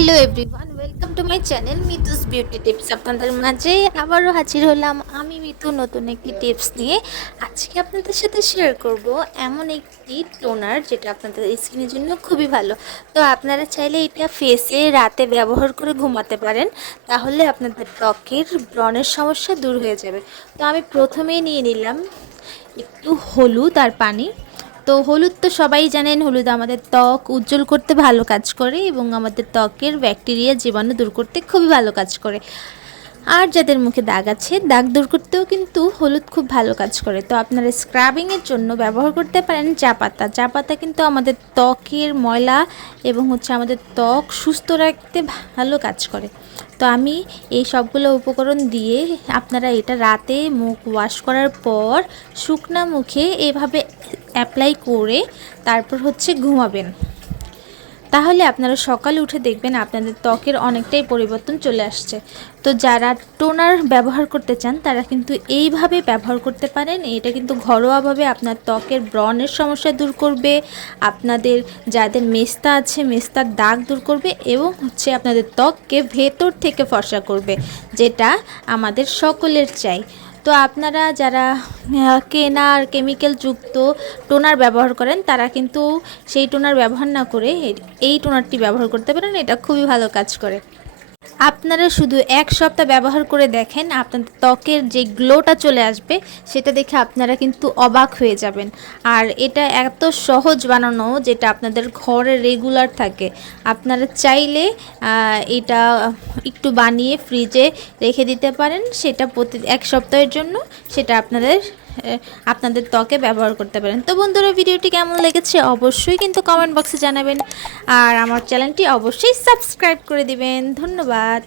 Hello everyone, welcome to my channel Mitu's beauty tips. আপনাদের মাঝে আবারও হাজির হলাম আমি মিতু নতুন একটি টিপস নিয়ে। আজকে আপনাদের সাথে শেয়ার করব এমন একটি টোনার যেটা আপনাদের স্কিনের জন্য খুবই ভালো। তো আপনারা চাইলে এটা ফেসে রাতে ব্যবহার করে ঘুমাতে পারেন, তাহলে আপনাদের ত্বকের ব্রণের সমস্যা দূর হয়ে যাবে। তো আমি প্রথমেই নিয়ে নিলাম একটু হলুদ আর পানি। তো হলুদ তো সবাই জানেন, হলুদ আমাদের ত্বক উজ্জ্বল করতে ভালো কাজ করে এবং আমাদের ত্বকের ব্যাকটেরিয়া জীবাণু দূর করতে খুবই ভালো কাজ করে। আর যাদের মুখে দাগ আছে, দাগ দূর করতেও কিন্তু হলুদ খুব ভালো কাজ করে। তো আপনারা স্ক্রাবিংয়ের জন্য ব্যবহার করতে পারেন চা পাতা। চা পাতা কিন্তু আমাদের ত্বকের ময়লা এবং আমাদের ত্বক সুস্থ রাখতে ভালো কাজ করে। তো আমি এই সবগুলো উপকরণ দিয়ে আপনারা এটা রাতে মুখ ওয়াশ করার পর শুকনা মুখে এভাবে অ্যাপ্লাই করে তারপর ঘুমাবেন। তাহলে আপনারা সকালে উঠে দেখবেন আপনাদের ত্বকের অনেকটাই পরিবর্তন চলে আসছে। তো যারা টোনার ব্যবহার করতে চান তারা কিন্তু এইভাবে ব্যবহার করতে পারেন। এটা কিন্তু ঘরোয়াভাবে আপনার ত্বকের ব্রণের সমস্যা দূর করবে, আপনাদের যাদের মেস্তা আছে মেস্তার দাগ দূর করবে এবং আপনাদের ত্বককে ভেতর থেকে ফর্সা করবে, যেটা আমাদের সকলের চাই। তো আপনারা যারা কেনা আর কেমিক্যালযুক্ত টোনার ব্যবহার করেন তারা কিন্তু সেই টোনার ব্যবহার না করে এই টোনারটি ব্যবহার করতে পারেন। এটা খুবই ভালো কাজ করে। আপনারা শুধু এক সপ্তাহ ব্যবহার করে দেখেন, আপনাদের ত্বকের যে গ্লোটা চলে আসবে সেটা দেখে আপনারা কিন্তু অবাক হয়ে যাবেন। আর এটা এত সহজ বানানো, যেটা আপনাদের ঘরে রেগুলার থাকে। আপনারা চাইলে এটা একটু বানিয়ে ফ্রিজে রেখে দিতে পারেন, সেটা এক সপ্তাহের জন্য সেটা আপনাদের ত্বকে ব্যবহার করতে পারেন। তো বন্ধুরা, ভিডিওটি কেমন লেগেছে অবশ্যই কিন্তু কমেন্ট বক্সে জানাবেন, আর আমার চ্যানেলটি অবশ্যই সাবস্ক্রাইব করে দিবেন। ধন্যবাদ।